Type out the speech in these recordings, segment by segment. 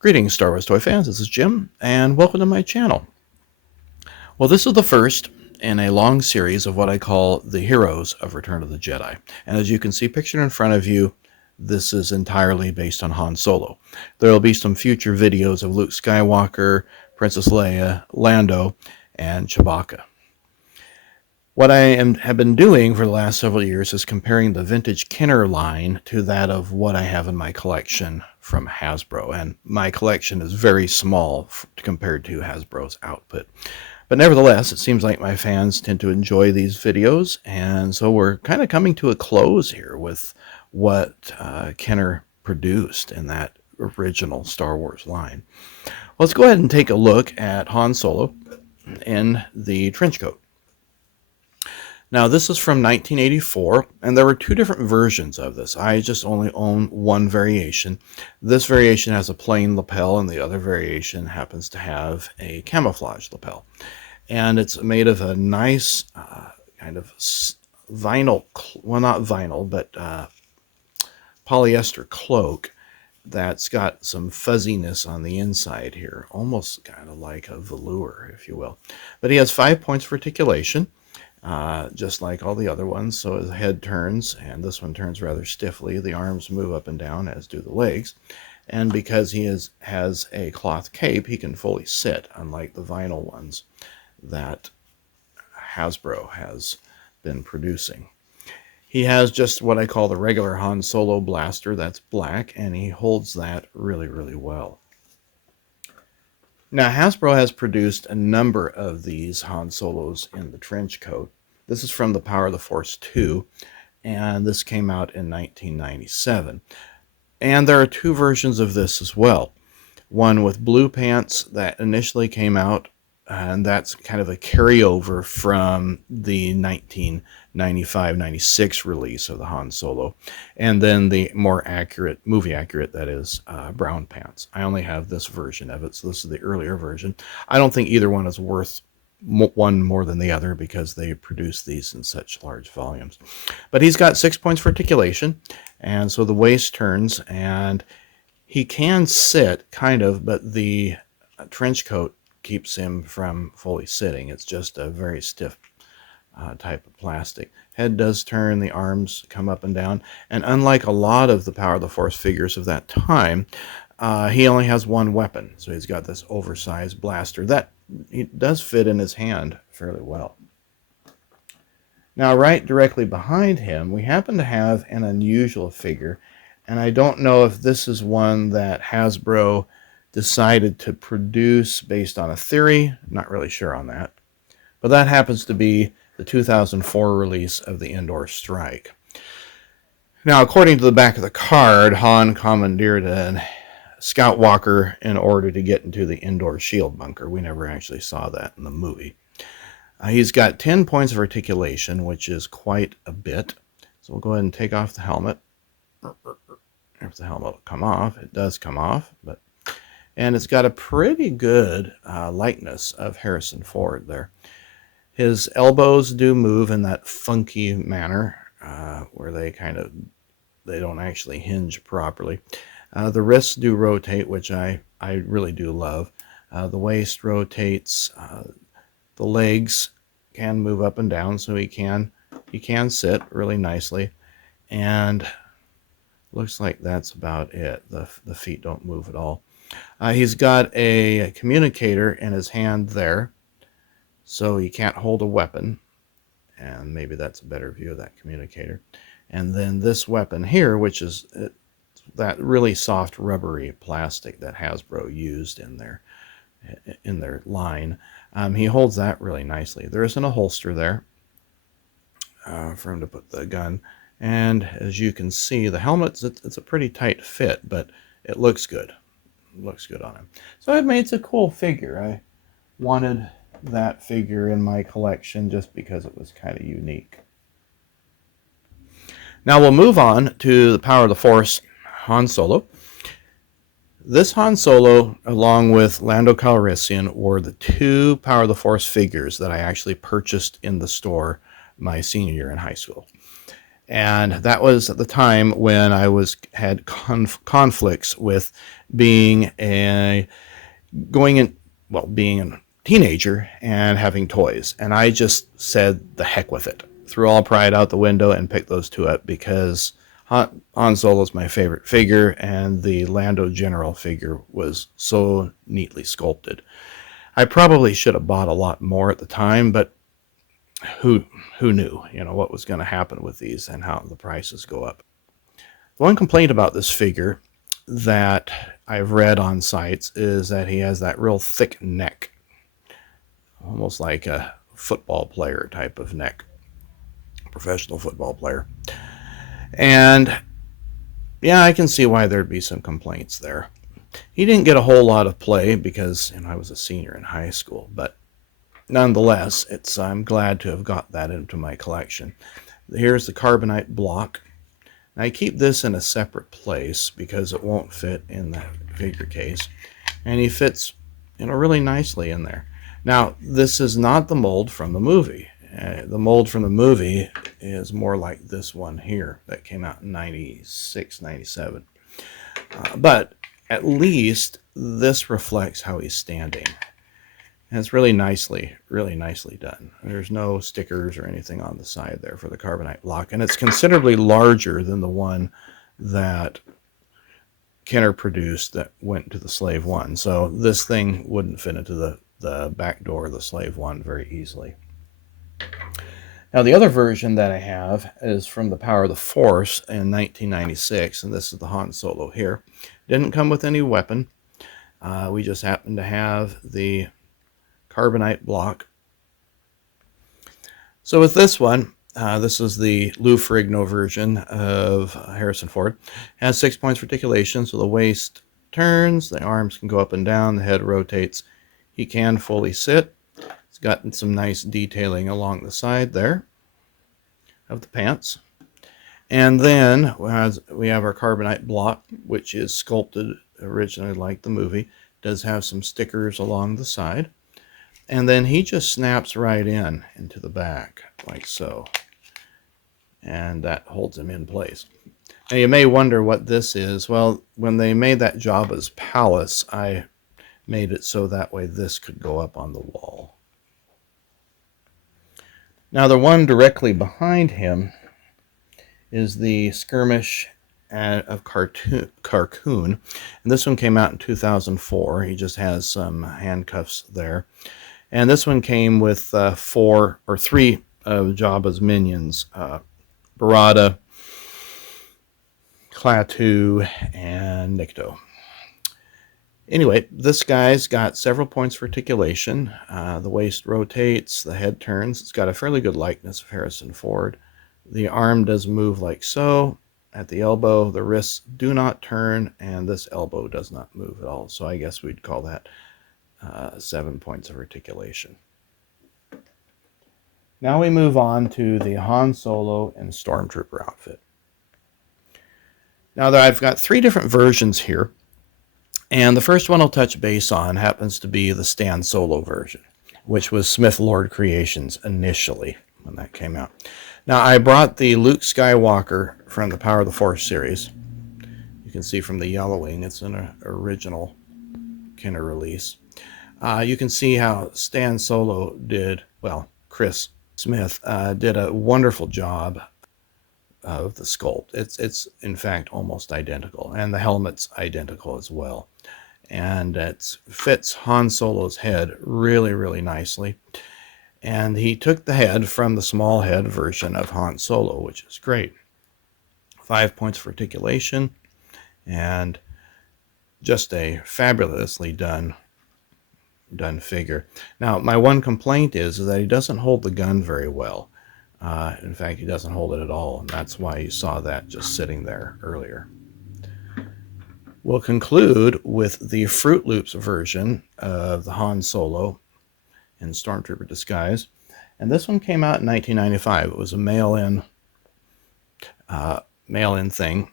Greetings, Star Wars toy fans. This is Jim, and welcome to my channel. Well, this is the first in a long series of what I call the heroes of Return of the Jedi. And as you can see pictured in front of you, this is entirely based on Han Solo. There will be some future videos of Luke Skywalker, Princess Leia, Lando, and Chewbacca. What I have been doing for the last several years is comparing the vintage Kenner line to that of what I have in my collection from Hasbro. And my collection is very small compared to Hasbro's output. But nevertheless, it seems like my fans tend to enjoy these videos. And so we're kind of coming to a close here with what Kenner produced in that original Star Wars line. Let's go ahead and take a look at Han Solo in the trench coat. Now, this is from 1984, and there were two different versions of this. I just only own one variation. This variation has a plain lapel, and the other variation happens to have a camouflage lapel. And it's made of a nice kind of vinyl, well, not vinyl, but polyester cloak that's got some fuzziness on the inside here, almost kind of like a velour, if you will. But he has 5 points of articulation. Just like all the other ones, so his head turns, and this one turns rather stiffly. The arms move up and down, as do the legs. And because he has a cloth cape, he can fully sit, unlike the vinyl ones that Hasbro has been producing. He has just what I call the regular Han Solo blaster that's black, and he holds that really, really well. Now, Hasbro has produced a number of these Han Solos in the trench coat. This is from the Power of the Force 2, and this came out in 1997. And there are two versions of this as well. One with blue pants that initially came out, and that's kind of a carryover from the 1995-96 release of the Han Solo. And then the more accurate, movie accurate, that is, brown pants. I only have this version of it, so this is the earlier version. I don't think either one is worth one more than the other because they produce these in such large volumes. But he's got 6 points for articulation, and so the waist turns, and he can sit, kind of, but the trench coat keeps him from fully sitting. It's just a very stiff type of plastic. Head does turn, the arms come up and down, and unlike a lot of the Power of the Force figures of that time, he only has one weapon. So he's got this oversized blaster that he does fit in his hand fairly well. Now, right directly behind him, we happen to have an unusual figure, and I don't know if this is one that Hasbro decided to produce based on a theory. I'm not really sure on that. But that happens to be the 2004 release of the Endor Strike. Now, according to the back of the card, Han commandeered a scout walker in order to get into the Endor shield bunker. We never actually saw that in the movie. He's got 10 points of articulation, which is quite a bit. So we'll go ahead and take off the helmet. If the helmet will come off, it does come off, and it's got a pretty good likeness of Harrison Ford there. His elbows do move in that funky manner where they don't actually hinge properly. The wrists do rotate, which I really do love. The waist rotates. The legs can move up and down, so he can sit really nicely. And looks like that's about it. The feet don't move at all. He's got a communicator in his hand there, so he can't hold a weapon, and maybe that's a better view of that communicator. And then this weapon here, which is that really soft rubbery plastic that Hasbro used in their line. He holds that really nicely. There isn't a holster there for him to put the gun. And as you can see, the helmet, it's a pretty tight fit, but it looks good. It looks good on him. So it's a cool figure. I wanted that figure in my collection just because it was kind of unique. Now we'll move on to the Power of the Force Han Solo. This Han Solo, along with Lando Calrissian, were the two Power of the Force figures that I actually purchased in the store my senior year in high school. And that was at the time when I had conflicts with being a going in, well, being a teenager and having toys. And I just said the heck with it. Threw all pride out the window and picked those two up because Han Solo is my favorite figure, and the Lando General figure was so neatly sculpted. I probably should have bought a lot more at the time, but who knew, what was going to happen with these and how the prices go up. The one complaint about this figure that I've read on sites is that he has that real thick neck, almost like a football player type of neck, professional football player. And yeah, I can see why there'd be some complaints there. He didn't get a whole lot of play because I was a senior in high school, but nonetheless, I'm glad to have got that into my collection. Here's the carbonite block. I keep this in a separate place because it won't fit in the figure case, and he fits, really nicely in there. Now, this is not the mold from the movie. The mold from the movie is more like this one here that came out in 96, 97. But at least this reflects how he's standing. And it's really nicely done. There's no stickers or anything on the side there for the carbonite block. And it's considerably larger than the one that Kenner produced that went to the Slave One. So this thing wouldn't fit into the back door of the Slave One very easily. Now the other version that I have is from the Power of the Force in 1996, and this is the Han Solo here. Didn't come with any weapon. We just happened to have the carbonite block. So with this one, this is the Lou Ferrigno version of Harrison Ford. It has 6 points for articulation, so the waist turns, the arms can go up and down, the head rotates. He can fully sit. It's got some nice detailing along the side there of the pants. And then we have our carbonite block, which is sculpted originally like the movie. It does have some stickers along the side. And then he just snaps right into the back, like so. And that holds him in place. Now you may wonder what this is. Well, when they made that Jabba's palace, I made it so that way this could go up on the wall. Now the one directly behind him is the Skirmish of Carcoon. And this one came out in 2004. He just has some handcuffs there. And this one came with 3 of Jabba's minions, Barada, Klaatu, and Nikto. Anyway, this guy's got several points for articulation. The waist rotates, the head turns. It's got a fairly good likeness of Harrison Ford. The arm does move like so. At the elbow, the wrists do not turn, and this elbow does not move at all. So I guess we'd call that 7 points of articulation. Now we move on to the Han Solo and Stormtrooper outfit. Now I've got 3 different versions here. And the first one I'll touch base on happens to be the Stan Solo version, which was Smith Lord Creations initially when that came out. Now I brought the Luke Skywalker from the Power of the Force series. You can see from the yellowing, it's an original Kenner release. You can see how Stan Solo Chris Smith did a wonderful job of the sculpt. It's in fact almost identical, and the helmet's identical as well. And it fits Han Solo's head really, really nicely. And he took the head from the small head version of Han Solo, which is great. 5 points for articulation, and just a fabulously done figure. Now, my one complaint is that he doesn't hold the gun very well. In fact, he doesn't hold it at all, and that's why you saw that just sitting there earlier. We'll conclude with the Fruit Loops version of the Han Solo in Stormtrooper disguise, and this one came out in 1995. It was a mail-in thing,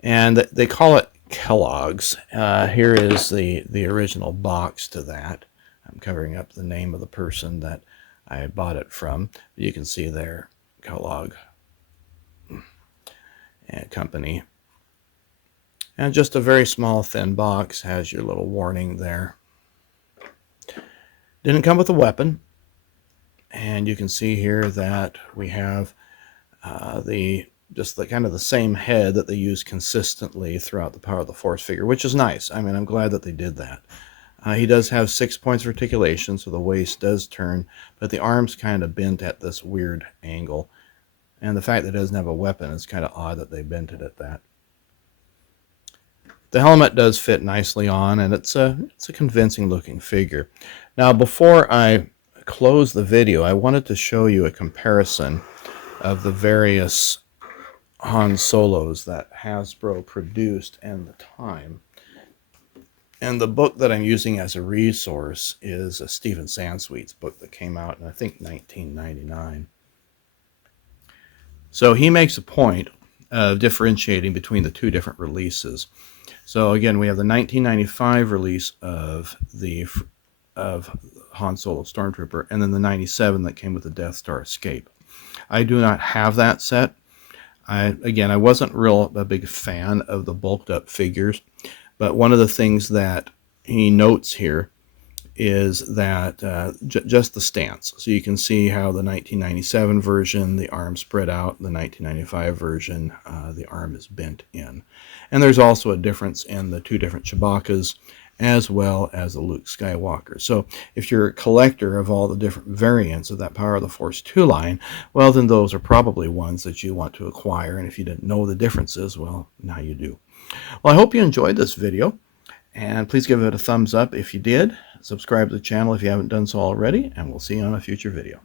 and they call it Kellogg's. Here is the original box to that. I'm covering up the name of the person that I bought it from. You can see there, Kellogg and company. And just a very small thin box, has your little warning there. Didn't come with a weapon. And you can see here that we have just the kind of the same head that they use consistently throughout the Power of the Force figure, which is nice. I mean, I'm glad that they did that. He does have 6 points of articulation, so the waist does turn, but the arm's kind of bent at this weird angle. And the fact that it doesn't have a weapon is kind of odd that they bent it at that. The helmet does fit nicely on, and it's a convincing looking figure. Now, before I close the video, I wanted to show you a comparison of the various Han Solos that Hasbro produced and the time. And the book that I'm using as a resource is a Stephen Sansweet's book that came out in, I think, 1999. So he makes a point of differentiating between the two different releases. So again, we have the 1995 release of Han Solo Stormtrooper, and then the 97 that came with the Death Star Escape. I do not have that set. I wasn't a big fan of the bulked up figures, but one of the things that he notes here is that just the stance. So you can see how the 1997 version, the arm spread out, the 1995 version, the arm is bent in. And there's also a difference in the two different Chewbacca's as well as the Luke Skywalker. So if you're a collector of all the different variants of that Power of the Force 2 line, well, then those are probably ones that you want to acquire. And if you didn't know the differences, well, now you do. Well, I hope you enjoyed this video, and please give it a thumbs up if you did. Subscribe to the channel if you haven't done so already, and we'll see you on a future video.